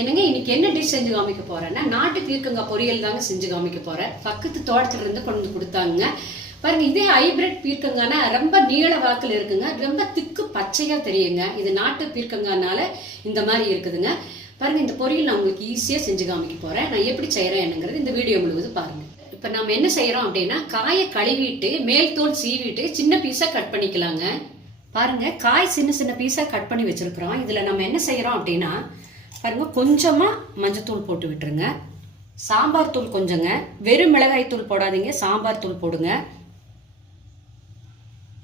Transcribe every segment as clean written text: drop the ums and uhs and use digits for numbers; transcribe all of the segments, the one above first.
என்னங்க இன்னைக்கு என்ன டிஷ் செஞ்சு காமிக்க போறேன்னா நாட்டு பீர்க்கங்காய் பொரியல் தாங்க செஞ்சு காமிக்க போறேன். பக்கத்து தோட்டத்துல இருந்து கொண்டு கொடுத்தாங்க பாருங்க. இதே ஹைபிரிட் பீர்க்கங்கானா ரொம்ப நீள வாக்குல இருக்குங்க, ரொம்ப திக்கு பச்சையா தெரியுங்க. இது நாட்டு பீர்க்கங்கானால இந்த மாதிரி இருக்குதுங்க. பாருங்க, இந்த பொரியல் நான் உங்களுக்கு ஈஸியா செஞ்சு காமிக்க போறேன். நான் எப்படி செய்யறேன் என்னங்கிறது இந்த வீடியோ முழுவதும் பாருங்க. இப்ப நம்ம என்ன செய்யறோம் அப்படின்னா, காயை கழுவிட்டு மேல் தோல் சீவிட்டு சின்ன பீஸா கட் பண்ணிக்கலாங்க. பாருங்க, காய் சின்ன சின்ன பீஸா கட் பண்ணி வச்சிருக்கிறோம். இதுல நம்ம என்ன செய்யறோம் அப்படின்னா, பாருங்க, கொஞ்சமா மஞ்சத்தூள் போட்டு விட்டுருங்க. சாம்பார் தூள் கொஞ்சங்க, வெறும் மிளகாய் தூள் போடாதீங்க, சாம்பார் தூள் போடுங்க.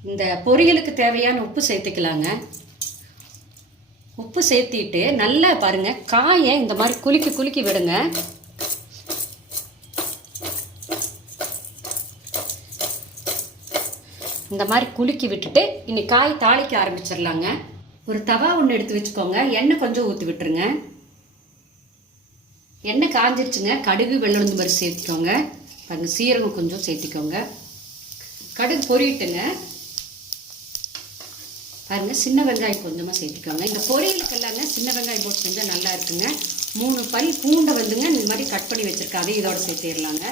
இந்த பொரியலுக்கு தேவையான உப்பு சேர்த்துக்கலாங்க. உப்பு சேர்த்திட்டு நல்லா பாருங்க, காயை இந்த மாதிரி குலுக்கி குலுக்கி விடுங்க. இந்த மாதிரி குலுக்கி விட்டுட்டு இனி காய் தாளிக்க ஆரம்பிச்சிடலாங்க. ஒரு தவா ஒன்று எடுத்து வச்சுக்கோங்க. எண்ணெய் கொஞ்சம் ஊற்றி விட்டுருங்க. எண்ணெய் காஞ்சிருச்சுங்க. கடுகு வெள்ளுளுந்து பருப்பு சேர்த்துக்கோங்க. பாருங்க, சீரகம் கொஞ்சம் சேர்த்திக்கோங்க. கடுகு பொரிட்டுங்க. பாருங்க, சின்ன வெங்காயம் கொஞ்சமாக சேர்த்துக்கோங்க. இந்த பொரியலுக்கெல்லாங்க சின்ன வெங்காயம் போட்டு செஞ்சால் நல்லா இருக்குங்க. 3 பல் பூண்டை வந்துங்க இந்த மாதிரி கட் பண்ணி வச்சுருக்கேன், அதையும் இதோட சேர்த்திடலாங்க.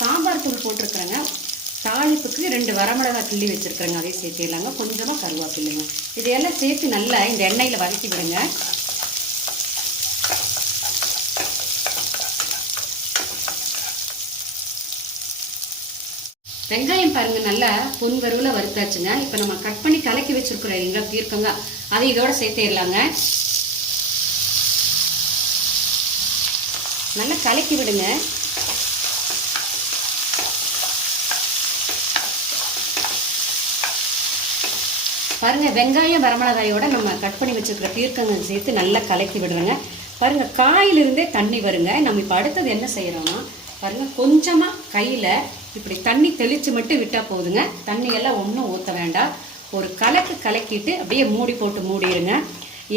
சாம்பார் தூள் போட்டிருக்கிறேங்க. தாளிப்புக்கு 2 வரமிளகாய் கிள்ளி வச்சுருக்கிறேங்க, அதையும் சேர்த்திடலாங்க. கொஞ்சமாக கருவேப்பிலைங்க. இதையெல்லாம் சேர்த்து நல்லா இந்த எண்ணெயில் வதக்கி விடுங்க. வெங்காயம் பாருங்க நல்லா பொன்வருவில் வறுத்தாச்சுங்க. இப்போ நம்ம கட் பண்ணி கலக்கி வச்சிருக்கிறோம் எங்க பீர்க்கங்க, அதை இதோட சேர்த்திடலாங்க. நல்லா கலக்கி விடுங்க. பாருங்க, வெங்காயம் வரமிளகாயோட நம்ம கட் பண்ணி வச்சிருக்கிற பீர்க்கங்காய் சேர்த்து நல்லா கலக்கி விடுறேங்க. பாருங்க, காயிலிருந்தே தண்ணி வருங்க. நம்ம இப்போ அடுத்தது என்ன செய்யறோம்னா, பாருங்க, கொஞ்சமா கையில இப்படி தண்ணி தெளிச்சு மட்டும் விட்டா போதுங்க. தண்ணியெல்லாம் ஒன்றும் ஊற்ற வேண்டாம். ஒரு கலக்கு கலக்கிட்டு அப்படியே மூடி போட்டு மூடிடுங்க.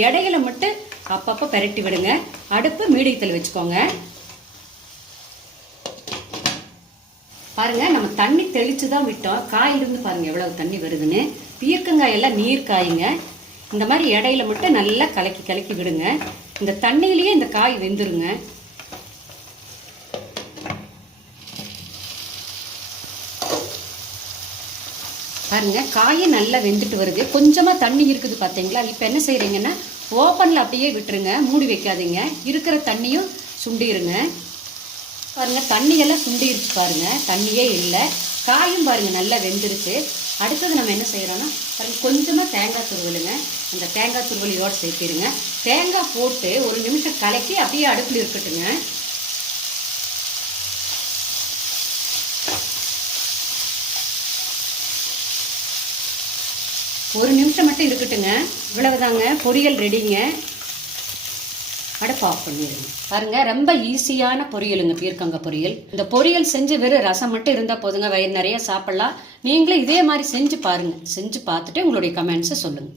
இடையில மட்டும் அப்பப்போ பெரட்டி விடுங்க. அடுப்பு மீடியத்தில் வச்சுக்கோங்க. பாருங்க, நம்ம தண்ணி தெளிச்சு தான் விட்டோம். காயிலிருந்து பாருங்க எவ்வளவு தண்ணி வருதுன்னு. பீர்க்கங்காய் எல்லாம் நீர் காயுங்க. இந்த மாதிரி இடையில மட்டும் நல்லா கலக்கி கலக்கி விடுங்க. இந்த தண்ணியிலேயே இந்த காய் வெந்துருங்க. பாருங்க, காயை நல்லா வெந்துட்டு வருது. கொஞ்சமா தண்ணி இருக்குது பார்த்தீங்களா. இப்போ என்ன செய்யறீங்கன்னா, ஓப்பன்ல அப்படியே விட்டுருங்க, மூடி வைக்காதீங்க. இருக்கிற தண்ணியும் சுண்டிருங்க. பாருங்க, தண்ணியெல்லாம் சுண்டிருச்சு பாருங்க, தண்ணியே இல்லை. காயும் பாருங்க நல்லா வெந்துருச்சு. அடுத்தது நம்ம என்ன செய்யறோம்னா, பாருங்க, கொஞ்சமா தேங்காய் துருவலுங்க. அந்த தேங்காய் துருவல் இதோட சேர்த்திருங்க. தேங்காய் போட்டு 1 நிமிஷம் கலக்கி அப்படியே அடுப்பில் இருக்கட்டுங்க. ஒரு நிமிஷம் மட்டும் இருக்கட்டுங்க. இவ்வளவுதாங்க, பொரியல் ரெடிங்க. அடுப்பு ஆஃப் பண்ணிடுங்க. பாருங்க, ரொம்ப ஈஸியான பொரியலுங்க பீர்க்கங்காய் பொரியல். இந்த பொரியல் செஞ்சு வெறும் ரசம் மட்டும் இருந்தால் போதுங்க, வயிறு நிறைய சாப்பிடலாம். நீங்களும் இதே மாதிரி செஞ்சு பாருங்க. செஞ்சு பார்த்துட்டு உங்களுடைய கமெண்ட்ஸை சொல்லுங்க.